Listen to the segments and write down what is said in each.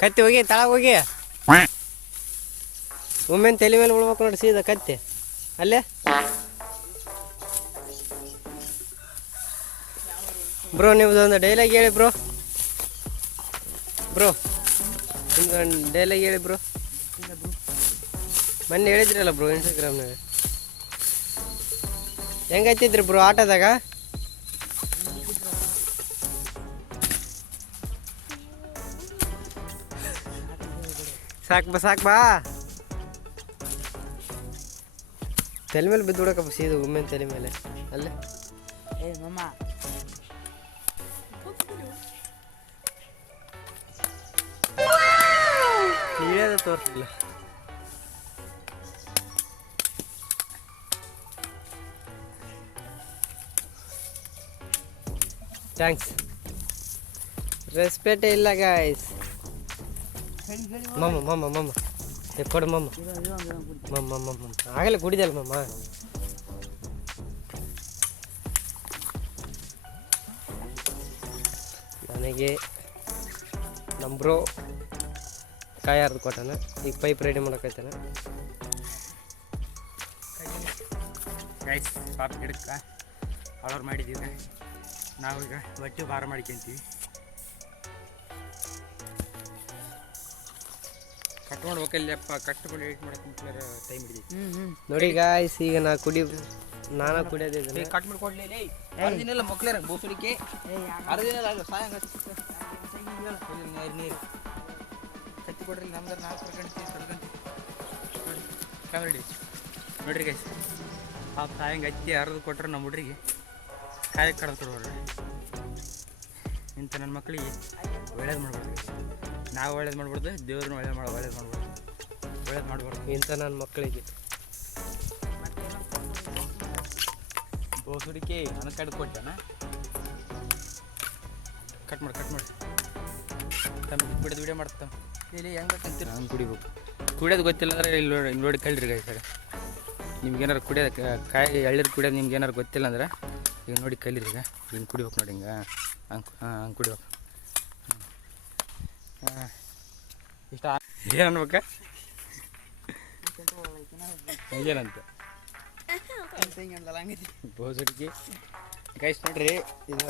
ಕತ್ತಿ ಹೋಗಿ ತಳಗ ಹೋಗಿ ಒಮ್ಮೆ ತಲೆ ಮೇಲೆ ಉಳ್ಬೇಕು ನೋಡಿ ಸೀದಾ ಕತ್ತಿ ಅಲ್ಲೇ ಬ್ರೋ ನಿಮ್ದೊಂದು ಡೈಲಾಗ್ ಹೇಳಿ ಬ್ರೋ ನಿಮ್ದೊಂದು ಡೈಲಾಗ್ ಹೇಳಿ ಬ್ರೋ ಮೊನ್ನೆ ಹೇಳಿದ್ರಲ್ಲ ಬ್ರೋ ಇನ್ಸ್ಟಾಗ್ರಾಮ್ನಾಗ ಹೆಂಗೈತಿದ್ರಿ ಬ್ರೋ ಆಟೋದಾಗ ಸಾಕು ಬಾ ತಲೆ ಮೇಲೆ ಬಿದ್ದು ಬಿಡಕಪ್ಪ ಸೀದಾ ಒಮ್ಮೆ ತಲೆ ಮೇಲೆ ಅಲ್ಲೇ ನೀವೇದ ತೋರಿಸಿಲ್ಲ ಥ್ಯಾಂಕ್ಸ್ ರೆಸ್ಪೆಕ್ಟೇ ಇಲ್ಲ ಗಾಯ್ಸ್ ಮಮ್ಮ ಕೊಡು ಮಮ್ಮ ಆಗಲ್ಲ ಕುಡಿದಲ್ಲ ಮಮ್ಮ ನನಗೆ ನಮ್ಮ ಬ್ರೋ ಕಾಯಿ ಹರಿದು ಕೊಟ್ಟಾನ ಈಗ ಪೈಪ್ ರೆಡಿ ಮಾಡಕೈತಾನ ಗೈಸ್ ಪಾಪ ಗಿಡಕ್ಕೆ ಆರ್ಡರ್ ಮಾಡಿದ್ದೀವಿ ನಾವೀಗ ಬಟ್ಟೆ ಭಾರ ಮಾಡ್ಕೊಂತೀವಿ ಕಟ್ ಮಾಡ್ಬೇಕಲ್ಲಪ್ಪ ಕಟ್ಕೊಂಡು ಎಡಿಟ್ ಮಾಡಕ್ಕೆ ಟೈಮ್ ಹಿಡಿದೈತಿ ನೋಡಿ ಗಾಯ್ಸ್ ಈಗ ನಾನು ಕುಡಿಯೋದೇ ಕಟ್ ಮಾಡ್ಕೊಡ್ಲಿ ಅರ್ದಿನೆಲ್ಲ ಮಕ್ಳರ ಬೋಸಲಿಕ್ಕೆ ಅರ್ದಿನೆಲ್ಲ ಸಾಯಂಗ ನೀರು ಕತ್ತಿ ಕೊಡ್ರಿ ನಮ್ದು 4 ಗಂಟೆ ಕ್ಯಾಮ್ರಾ ನೋಡ್ರಿ ಗೈಸ್ ಪಾಪ ಸಾಯಂಗ ಹತ್ತಿ ಅರ್ದು ಕೊಟ್ರೆ ನಮ್ಮ ಹುಡ್ರಿಗೆ ಕಾಯಿ ಕಡ್ದು ಕೊಡ್ಬಾರ್ರಿ ಇಂಥ ನನ್ನ ಮಕ್ಕಳಿಗೆ ಒಳ್ಳೇದು ಮಾಡ್ಬಾರ್ದು ನಾವು ಒಳ್ಳೇದು ಮಾಡ್ಬಾರ್ದು ದೇವ್ರನ್ನ ಒಳ್ಳೇದು ಮಾಡ್ಬಾರ್ದು ಇಂಥ ನನ್ನ ಮಕ್ಕಳಿಗೆ ಬೋಸುಡಿಕೆ ನನ್ನ ಕಡ್ದು ಕೊಟ್ಟೆನ ಕಟ್ ಮಾಡಿ ತಮ್ಮ ಬಿಡೋದು ವಿಡಿಯೋ ಮಾಡ್ತಾನೆ ಇಲ್ಲಿ ಹೆಂಗೆ ಕಂತೀರಿ ಹಂಗೆ ಕುಡಿಬೇಕು ಕುಡಿಯೋದು ಗೊತ್ತಿಲ್ಲ ಅಂದ್ರೆ ಇಲ್ಲಿ ನೋಡಿ ಕಳ್ರಿ ಗಾಯ ಸರ್ ನಿಮ್ಗೇನಾರು ಕುಡಿಯೋದು ಕಾಯಿ ಎಳ್ಳೀರು ಕುಡಿಯೋದು ನಿಮ್ಗೆ ಏನಾರು ಗೊತ್ತಿಲ್ಲ ಅಂದ್ರೆ ಈಗ ನೋಡಿ ಕಲೀರಿ ಈಗ ಹಿಂಗೆ ಕುಡಿಬೇಕು ನೋಡಿ ಹಿಂಗೆ ಹಂಗೆ ಕುಡಿಬೇಕು ಇಷ್ಟ ಏನು ಅನ್ಬೇಕ ಏನಂತ ಬೋಸಡಿಕೆ ಗೈಸ್ ನೋಡ್ರಿ ಇದು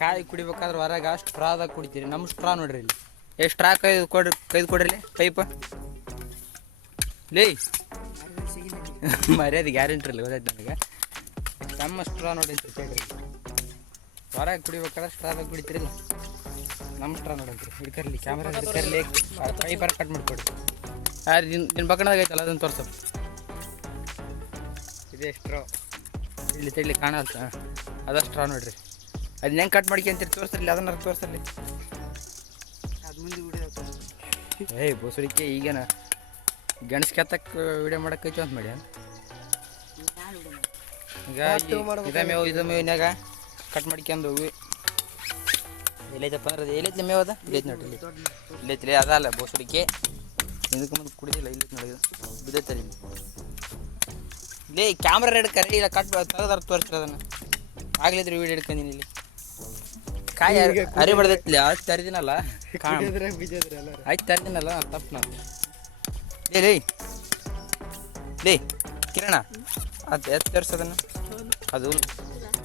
ಕಾಯಿ ಕುಡಿಬೇಕಾದ್ರೆ ಹೊರಗೆ ಸ್ಟ್ರಾದಾಗ ಕುಡಿತೀರಿ ನಮ್ಮ ಸ್ಟ್ರಾ ನೋಡ್ರಿ ಇಲ್ಲಿ ಸ್ಟ್ರಾ ಕೈದು ಕೊಡ್ರಿ ಪೈಪ ಲೇ ಮರ್ಯಾದೆ ಗ್ಯಾರಂಟಿ ಇಲ್ಲ ಗೊತ್ತಾಯ್ತು ನನಗೆ ನಮ್ಮ ಸ್ಟ್ರಾ ನೋಡಿ ಹೊರಗೆ ಕುಡಿಬೇಕಾದ್ರೆ ಸ್ಟ್ರಾದಾಗ ಕುಡಿತೀರಿಲ್ಲ ನಮ್ಮ ಸ್ಟ್ರಾ ನೋಡಂತ್ರಿ ಹಿಡ್ಕರ್ಲಿ ಕ್ಯಾಮ್ರಾ ಹಿಡ್ಕರ್ಲಿ ಪೈಪರ ಕಟ್ ಮಾಡಿಕೊಡ್ರಿ ನಿನ್ನ ಬಕ್ಕಣದಾಗ ಐತಲ್ಲ ಅದನ್ನು ತೋರ್ಸಪ್ಪ ಇದೇ ಸ್ಟ್ರಾ ಇಲ್ಲಿ ಕಾಣಲ್ತ ಅದ ಸ್ಟ್ರಾ ನೋಡ್ರಿ ಅದನ್ನ ಹೆಂಗೆ ಕಟ್ ಮಾಡ್ಕೊಂತೀರಿ ತೋರಿಸ್ರಿ ಅದನ್ನ ತೋರಿಸ್ರಿ ಅದು ಮುಂದೆ ವಿಡಿಯೋ ಬೋಸಡಿಕೆ ಈಗೇನ ಗಣಸ್ ಕೆತ್ತಕ್ಕೆ ವಿಡಿಯೋ ಮಾಡಕ್ಕೈತಿ ಅಂತ ಮಾಡಿ ಈಗ ಇದ ಮೇವಿನಾಗ ಕಟ್ ಮಾಡ್ಕೊಂಡು ಹೋಗಿ ಎಲ್ಲೈತಪ್ಪ ಅಂದ್ರೆ ಎಲ್ಲೈತಿ ಮೇವು ಅದ ಇಲ್ಲೈತಿ ನೋಡ್ರಿ ಇಲ್ಲೈತ್ರಿ ಅದಲ್ಲ ಬೋಸಡಿಕೆ ಇದಕ್ಕೆ ಮುಂದೆ ಕುಡಿದಿಲ್ಲ ಇಲ್ಲೈತಿ ನೋಡಿ ಬಿದ್ದೈತರಿ ಇಲ್ಲಿ ಕ್ಯಾಮ್ರಾ ರೆಡ್ ಕರೆ ಇಲ್ಲ ಕಟ್ ತೆಗೆದಾರ ತೋರಿಸ್ರಿ ಅದನ್ನು ಆಗ್ಲಿದ್ರಿ ವಿಡಿಯೋ ಹಿಡ್ಕೊಂಡಿನಿ ಇಲ್ಲಿ ಕಾಯಿ ಅರಿ ಬಡ್ದೈತಿಲ್ಲ ಆಯ್ತು ತರಿದಿನಲ್ಲ ಆಯ್ತು ತರಿದಿನಲ್ಲ ತಪ್ಪು ನಾನು ಲೇ ಕಿರಣ ಅದು ಎತ್ತು ತೋರಿಸೋದನ್ನು ಅದು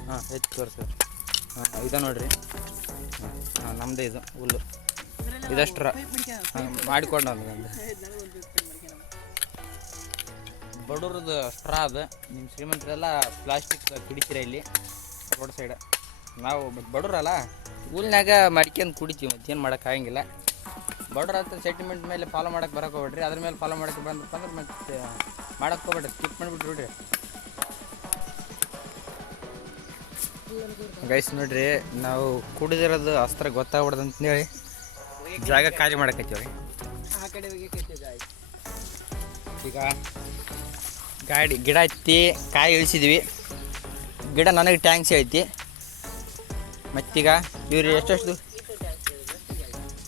ಹಾಂ ಎತ್ತು ತೋರಿಸೋದು ಇದು ನೋಡ್ರಿ ನಮ್ಮದೇ ಇದು ಹುಲ್ಲು ಇದಷ್ಟರ ಮಾಡಿಕೊಂಡು ನಮ್ದು ಬಡವ್ರದ್ದು ಸ್ಟ್ರಾ ಅದು ನಿಮ್ಮ ಶ್ರೀಮಂತರೆಲ್ಲ ಪ್ಲಾಸ್ಟಿಕ್ ಕುಡಿತೀರ ಇಲ್ಲಿ ರೋಡ್ ಸೈಡ್ ನಾವು ಮತ್ತು ಬಡವ್ರಲ್ಲ ಹುಲ್ನಾಗ ಮಡ್ಕೊಂಡು ಕುಡಿತೀವಿ ಮತ್ತೇನು ಮಾಡೋಕ್ಕಾಗಂಗಿಲ್ಲ ಬಡ್ರ ಅಂತ ಸೆಂಟಿಮೆಂಟ್ ಮೇಲೆ ಫಾಲೋ ಮಾಡಕ್ಕೆ ಬರೋಕೆ ಹೋಗ್ಬೇಡ್ರಿ ಅದ್ರ ಮೇಲೆ ಫಾಲೋ ಮಾಡಕ್ಕೆ ಬಂದಪ್ಪ ಅಂದ್ರೆ ಮತ್ತೆ ಮಾಡಕ್ಕೆ ಹೋಗ್ಬೇಡ್ರಿ ಸ್ಕಿಪ್ ಮಾಡಿಬಿಟ್ರಿ ನೋಡ್ರಿ ಗೈಸ್ ನೋಡ್ರಿ ನಾವು ಕುಡಿದಿರೋದು ಅಸ್ತ್ರ ಗೊತ್ತಾಗ್ಬಿಡ್ದು ಅಂತೇಳಿ ಜಾಗ ಖಾಲಿ ಮಾಡಕತ್ತೀವಿ ಆ ಕಡೆ ಈಗ ಗಾಡಿ ಗಿಡ ಹತ್ತಿ ಕಾಯಿ ಇಳಿಸಿದ್ವಿ ಗಿಡ ನನಗೆ ಟ್ಯಾಂಕ್ಸ್ ಐತಿ ಮತ್ತೀಗ ಇವ್ರು ಎಷ್ಟೆಷ್ಟು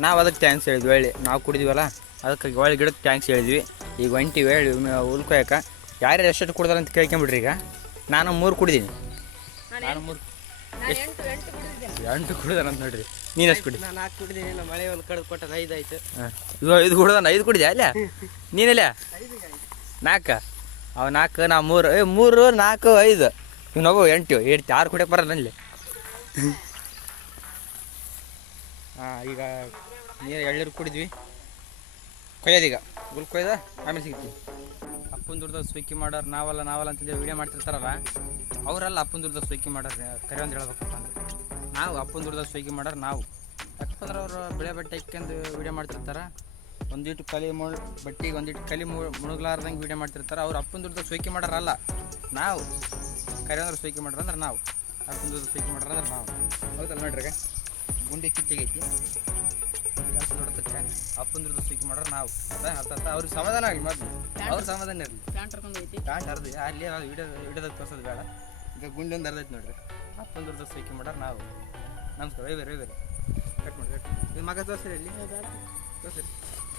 ನಾವು ಅದಕ್ಕೆ ಟ್ಯಾಂಕ್ಸ್ ಹೇಳಿದ್ವಿ ಹೇಳಿ ನಾವು ಕುಡಿದ್ವಲ್ಲ ಅದಕ್ಕೆ ಒಳ್ಳೆ ಗಿಡಕ್ಕೆ ಟ್ಯಾಂಕ್ಸ್ ಹೇಳಿದ್ವಿ ಈಗ ಹೊಂಟಿವಿ ಹೇಳಿ ಉಳ್ಕೊಯಕ್ಕೆ ಯಾರ್ಯಾರು ಎಷ್ಟೆಷ್ಟು ಕುಡ್ದಾರ ಅಂತ ಕೇಳ್ಕೊಂಬಿಡ್ರಿ ಈಗ ನಾನು 3 ಕುಡಿದೀನಿ ನಾನು 3 ಎಂಟು ಕುಡಿದಾನಂತ ನೋಡ್ರಿ. ನೀನು ಎಷ್ಟು ಕುಡಿ? ನಾನು 4 ಕುಡಿದೀನಿ. ನಮ್ಮ ಮಳೆ ಒಂದು ಕಡ್ದು ಕೊಟ್ಟ 5 ಆಯ್ತು. ಹಾಂ, ಇದು 5 ಕುಡ್ದಾನ. 5 ಕುಡಿದ್ಯಾ ಅಲ್ಲ? ನೀನಲ್ಲ 4? ಅವ 4, ನಾ 3. 3, 4, 5. ಇವ್ನೊಬ್ಬ 8 6 ಕುಡಿಯಕ್ಕೆ ಬರಲ್ಲ ಅಲ್ಲಿ. ಹಾಂ, ಈಗ ನೀರು ಎಳ್ನೀರು ಕುಡಿದ್ವಿ. ಕೊಯ್ಯೋದೀಗ ಗುಲ್ ಕೊಯ್ದ ಆಮೇಲೆ ಸಿಗ್ತೀವಿ. ಅಪ್ಪನ ದುರ್ದ ಸ್ವೀಕಿ ಮಾಡೋರು ನಾವಲ್ಲ ಅಂತಂದೇಳಿ ವೀಡಿಯೋ ಮಾಡ್ತಿರ್ತಾರಲ್ಲ, ಅವರೆಲ್ಲ ಅಪ್ಪನ ದುರ್ದ ಸ್ವೀಕಿ ಮಾಡೋರು ಕರೆ ಒಂದು ಹೇಳ್ಬೇಕಪ್ಪ ಅಂದ್ರೆ. ನಾವು ಅಪ್ಪನ ದುರ್ದ ಸ್ವೀಕಿ ಮಾಡೋರು ನಾವು. ಯಾಕಂದ್ರೆ ಅವರು ಬೆಳೆ ಬಟ್ಟೆ ಇಕ್ಕೊಂಡು ವೀಡಿಯೋ ಮಾಡ್ತಿರ್ತಾರೆ. ಒಂದಿಟ್ಟು ಕಲಿ ಬಟ್ಟೆಗೆ ಒಂದಿಟ್ಟು ಕಲಿ ಮುಳುಗ್ಲಾರ್ದಂಗೆ ವೀಡಿಯೋ ಮಾಡ್ತಿರ್ತಾರೆ. ಅವ್ರು ಅಪ್ಪನ ದುರ್ದ ಸ್ವೀಕಿ ಮಾಡೋರಲ್ಲ ನಾವು. ಕರೆ ಅಂದ್ರೆ ಸ್ವೀಕಿ ಮಾಡೋರು ಅಂದ್ರೆ ನಾವು. ಅಪ್ಪನ ದುರ್ದ ಸ್ವೀಕಿ ಮಾಡೋರು ಅಂದ್ರೆ ನಾವು. ಹೌದಲ್ಲ ನೋಡ್ರಿ, ಗುಂಡಿ ಕಿಚ್ಚಿಗೈತಿ ಕೆಲಸ ನೋಡೋದಕ್ಕೆ. ಅಪ್ಪನ ದುರ್ದ ಸ್ವೀಕಿ ಮಾಡೋರು ನಾವು. ಅರ್ಥ ಅವ್ರಿಗೆ ಸಮಾಧಾನ ಆಗಲಿ. ಮೊದಲು ಅವ್ರ ಸಮಾಧಾನ ಇರಲಿ. ಪ್ಯಾಂಟ್ ಹರಿದು ಅಲ್ಲಿ ವಿಡಿಯೋದಾಗ ತೋರಿಸೋದು ಬೇಡ. ಈಗ ಗುಂಡಿ ಒಂದು ಹರಿದೈತಿ ನೋಡ್ರಿ. ಅಪ್ಪನ ದುರ್ದ ಸ್ವೀಕಿ ಮಾಡೋರು ನಾವು. ನಮಸ್ಕಾರ. ವೈಬೇರಿ ಕಟ್ ಮಾಡಿ ಇದು ಮಗ ತೋರಿಸ್ರಿ. ಇಲ್ಲಿ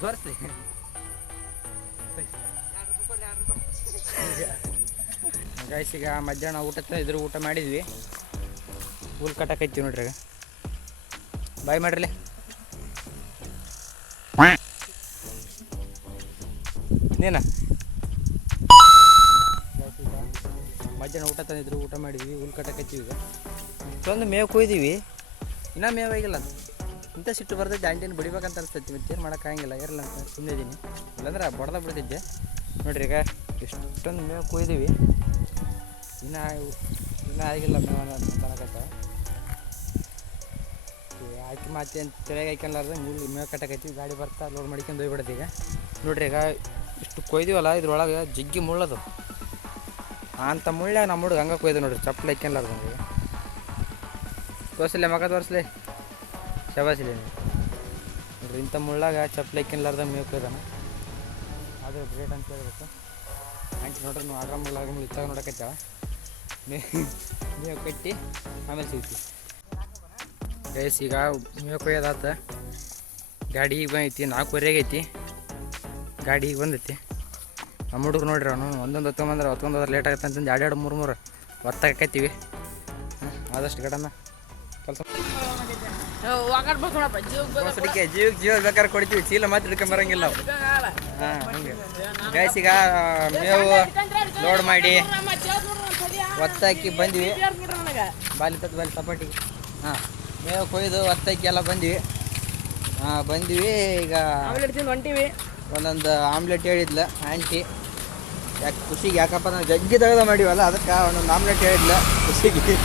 ತೋರಿಸ್ರಿ. ಗೈಸ್, ಈಗ ಮಧ್ಯಾಹ್ನ ಊಟ ಮಾಡಿದ್ವಿ. ಹುಲ್ ಕಟ್ಟಕೈತಿ ನೋಡ್ರಿ. ಈಗ ಬಾಯ್ ಮಾಡ್ರಿ. ನೀನ ಮಧ್ಯಾಹ್ನ ಊಟ ತಂದಿದ್ರು, ಊಟ ಮಾಡಿದ್ವಿ. ಹುಲ್ ಕಟ್ಟಕೈತೀವಿ. ಈಗ ಇಷ್ಟೊಂದು ಮೇವು ಕೊಯ್ದೀವಿ, ಇನ್ನೂ ಮೇವು ಆಗಿಲ್ಲ. ಇಂಥ ಸಿಟ್ಟು ಬರ್ತೈತೆ. ಆಂಟಿನ ಬಿಡಿಬೇಕಂತ ಅನಿಸ್ತೈತಿ. ಮತ್ತೇನು ಮಾಡೋಕ್ಕಾಗಿಲ್ಲ. ಇರಲ್ಲ ಅಂತ ಸುಮ್ಮನೆ ಇದ್ದೀನಿ. ಇಲ್ಲಾಂದ್ರೆ ಬಡ್ದ ಬಿಡ್ತಿದ್ದೆ ನೋಡ್ರಿ. ಈಗ ಇಷ್ಟೊಂದು ಮೇವು ಕೊಯ್ದೀವಿ, ಇನ್ನೂ ಆಗಿಲ್ಲ ಮೇವು ಅನ್ನಕತ್ತ. ಹಾಕಿ ಮಾತಿ ಅಂತ ತೆರೆಗೆ ಹಾಕ್ಯಲಾರ್ದೆ ಮೇವು ಕಟ್ಟಕೈತಿ. ಗಾಡಿ ಬರ್ತಾ ಲೋಡ್ ಮಾಡ್ಕೊಂಡು ಹೋಗ್ಬಿಡೋದು. ಈಗ ನೋಡ್ರಿ, ಈಗ ಇಷ್ಟು ಕೊಯ್ದೀವಲ್ಲ, ಇದ್ರೊಳಗೆ ಜಗ್ಗಿ ಮುಳ್ಳದು. ಅಂಥ ಮುಳ್ಳ್ಯಾಗ ನಮ್ಮ ಹುಡುಗ ಹಂಗೆ ಕೊಯ್ದು ನೋಡ್ರಿ. ಚಪ್ಪಲಿ ಹಾಕ್ಯಲಾರ್ದು ನಮಗೆ. ತೋರಿಸಲೇ ಮಗ, ತೋರಿಸ್ಲಿ. ಶಬಾಸಿಲ್ಲ ನೋಡ್ರಿ. ಇಂಥ ಮುಳ್ಳಾಗ ಚಪ್ಪಲಿ ಹಾಕ್ಯಲಾರ್ದ ಮೇವು ಕೊಯ್ದಾನ. ಆದರೆ ಗ್ರೇಟ್ ಅಂತ ಹೇಳ್ಬೇಕು. ಆಂಟಿ ನೋಡ್ರಿ, ನೀವು ಆರಾಮಲ್ಲ ಇತ್ತಾಗ ನೋಡಕತ್ತಾವ. ಮೇವು ಕಟ್ಟಿ ಆಮೇಲೆ ಸಿಗ್ತೀವಿ. ಗೈಸ್, ಈಗ ಮೇವು ಕೊಯ್ಯೋದಾತ. ಗಾಡಿ ಈಗ ಬಂದೈತಿ. 4:15 ಐತಿ. ಗಾಡಿ ಈಗ ಬಂದೈತಿ. ನಮ್ಮ ಹುಡುಗರು ನೋಡ್ರಿ, ಅವನು ಒಂದೊಂದು ಹೊತ್ಕೊಂಡ್ರೆ ಲೇಟ್ ಆಗುತ್ತೆ ಅಂತಂದು 2 3 ಒತ್ತಾಕೈತೀವಿ. ಆದಷ್ಟು ಗಡನ ಕೆಲಸ ಜೀವ ಬೇಕಾದ್ರೆ ಕೊಡ್ತೀವಿ. ಚೀಲ ಮಾತ್ರ ಹಿಡ್ಕೊಂಡ್ ಬರೋಂಗಿಲ್ಲ. ಹಾಂ, ಹಂಗೆ ಗೈಸ್, ಈಗ ಮೇವು ಲೋಡ್ ಮಾಡಿ ಒತ್ತಾಕಿ ಬಂದ್ವಿ. ಬಾಲಿ ಸಪಾಟಿಗೆ. ಹಾಂ, ಮೇವು ಕೊಯ್ದು ಒತ್ತಾಕಿ ಎಲ್ಲ ಬಂದ್ವಿ. ಈಗ ಹೊಂಟಿವಿ. ಒಂದೊಂದು ಆಮ್ಲೆಟ್ ಹೇಳಿದ್ಲ ಆಂಟಿ. ಯಾಕೆ ಖುಷಿಗೆ, ಯಾಕಪ್ಪ ನಾವು ಜಗ್ಗಿ ತೆಗೆದ ಮಾಡಿವಲ್ಲ, ಅದಕ್ಕೆ ಒಂದೊಂದು ಆಮ್ಲೆಟ್ ಹೇಳಿದ್ಲ ಖುಷಿಗೆ.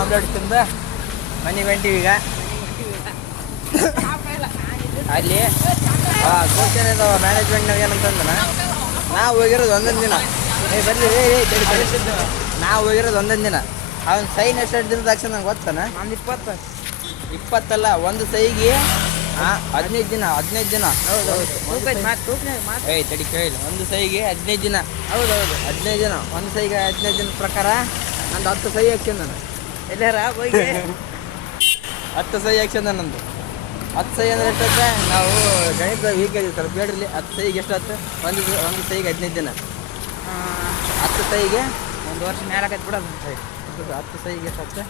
ಆಮ್ಲೆಟ್ ತಿಂದ ಮನೆಗೆ ಹೊಂಟಿವಿ. ಈಗ ಅಲ್ಲಿ ಸೂಚನೆ ಇದಾವ ಮ್ಯಾನೇಜ್ಮೆಂಟ್ನಾಗ. ಏನಂತಂದ್ರೆ ನಾವು ಹೋಗಿರೋದು ಒಂದೊಂದು ದಿನ. ಬರಲಿ ನಾವು ಹೋಗಿರೋದು ಒಂದೊಂದು ದಿನ. ಅವ್ನು ಸೈನ್ ಎಷ್ಟು ದಿನದ ತಕ್ಷಣ ನಂಗೆ ಗೊತ್ತಾನ. ಒಂದು 20 ಒಂದು ಸೈಗೆ 15 ದಿನ. 15 ದಿನ. ತಡಿ ಕೇಳಿಲ್ಲ. ಒಂದು ಸೈಗೆ 15 ದಿನ. 15 ದಿನ. ಒಂದು ಸೈಗೆ 15 ದಿನದ ಪ್ರಕಾರ ನಂದು 10 ಸೈ ಹಾಕ್ಯಂದ. ನಾನು ಎಲ್ಲಾರ 10 ಸೈ ಹಾಕ್ಯಂದ ನಂದು. 10 ಸೈ ಅಂದ್ರೆ ಎಷ್ಟಂದ್ರೆ ನಾವು ಗಣಿತ ವೀಕ್ ಇದೀವಿ ಸ್ವಲ್ಪ. ಹೇಳ್ರಿ, 10 ಸೈಗೆ ಎಷ್ಟು ಆಯ್ತು? ಒಂದು ಸೈಗೆ 15 ದಿನ. 10 ಸೈಗೆ 1 ವರ್ಷ ಮೇಲೆ ಆಗತ್ತೆ ಬಿಡೋದು. 10 ಸೈಗೆ ಎಷ್ಟು ಆಯ್ತು?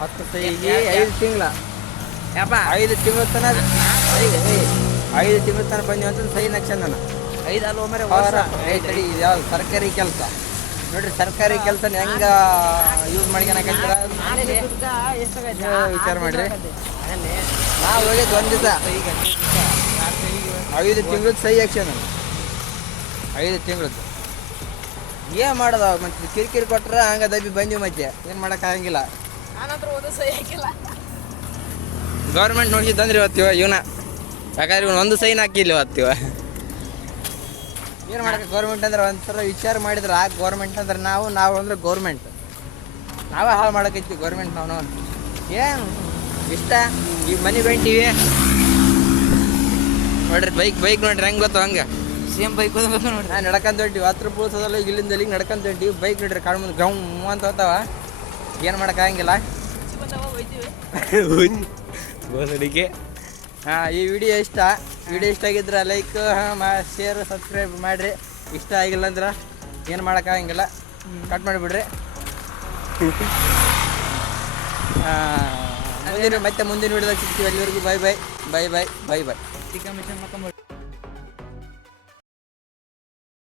10 ಸೈಗೆ 5 ತಿಂಗಳ. 5 ತಿಂಗಳ ತನಕ 5 ತಿಂಗಳ ತನಕ ಬಂದೀವಿ ಅಂತ ಸೈ ನಕ್ಷಂದನ. 5 ಅಲ್ವ ಮರೆ ತಡಿ. ಇದು ಯಾವ್ದು ಸರ್ಕಾರಿ ಕೆಲಸ ನೋಡ್ರಿ. ಸರ್ಕಾರಿ ಕೆಲಸನ ಹೆಂಗೆ ಯೂಸ್ ಮಾಡ್ಕೊಳಕೈತರ ವಿಚಾರ ಮಾಡ್ರಿ. ನಾವು ಹೋಗಿದ್ದು 1 ದಿವಸ. 5 ತಿಂಗಳದ್ದು ಸೈ ಆಕ್ಷನ್. 5 ತಿಂಗಳದ್ದು ಏನು ಮಾಡೋದು? ಮತ್ತೆ ಕಿರಿಕಿರಿ ಕೊಟ್ರೆ ಹಂಗೆ ದಬ್ಬಿ ಬಂದೀವಿ. ಮತ್ತೆ ಏನು ಮಾಡೋಕ್ಕಾಗಂಗಿಲ್ಲ. ಗೌರ್ಮೆಂಟ್ ನೋಡಿದ್ದಂದ್ರೆ ಇವತ್ತಿವ ಇವನ. ಯಾಕಂದ್ರೆ ಇವನು ಒಂದು ಸೈನ್ ಹಾಕಿಲ್ಲ ಇವತ್ತಿವ. ಏನು ಮಾಡೋಕೆ? ಗೌರ್ಮೆಂಟ್ ಅಂದ್ರೆ ಒಂಥರ ವಿಚಾರ ಮಾಡಿದ್ರೆ ಗೌರ್ಮೆಂಟ್ ಅಂದ್ರೆ ನಾವು ಅಂದ್ರೆ ಗೌರ್ಮೆಂಟ್. ನಾವೇ ಹಾಳು ಮಾಡೋಕೈತಿ ಗೌರ್ಮೆಂಟ್. ನಾವು ಏನು ಇಷ್ಟ ಈಗ ಮನೆಗೆ ಹೊಂಟೀವಿ ನೋಡ್ರಿ. ಬೈಕ್ ನೋಡ್ರಿ ಹೆಂಗೆ ಗೊತ್ತು ಹಂಗೆ ಸೇಮ್ ಬೈಕ್ ನೋಡ್ರಿ. ನಾನು ನಡ್ಕೊಂತ ಹೊಂಟಿವಿ. 10 ರೂಪಾಯಿ ಉಳಿಸೋದಲ್ಲ. ಈಗ ಇಲ್ಲಿಂದ ಇಲ್ಲಿಗೆ ನಡ್ಕೊಂತ ಹೊಂಟಿವಿ. ಬೈಕ್ ನೋಡ್ರಿ ಕಾಳು ಮುಂದೆ ಗಮ್ ಅಂತ ಹೋಗ್ತಾವ. ಏನು ಮಾಡೋಕ್ಕಾಗಂಗಿಲ್ಲ. ಬೋಸಡಿಕೆ. ಈ ವಿಡಿಯೋ ಇಷ್ಟ ಆಗಿದ್ರೆ ಲೈಕ್ ಶೇರ್ ಸಬ್ಸ್ಕ್ರೈಬ್ ಮಾಡಿರಿ. ಇಷ್ಟ ಆಗಿಲ್ಲ ಅಂದ್ರೆ ಏನು ಮಾಡೋಕ್ಕಾಗಂಗಿಲ್ಲ, ಕಟ್ ಮಾಡಿಬಿಡ್ರಿ. ಮುಂದಿನ ಮತ್ತೆ ಮುಂದಿನ ವಿಡಿಯೋದಾಗ ಸಿಗ್ತೀವಿ. ಅಲ್ಲಿವರೆಗೂ ಬಾಯ್ ಬಾಯ್ ಬಾಯ್ ಬಾಯ್ ಬಾಯ್ ಬಾಯ್. ಚಿಕನ್ ಮಿಷನ್ ಮಾಡ್ಕೊಂಡ್ಬಿಟ್ಟು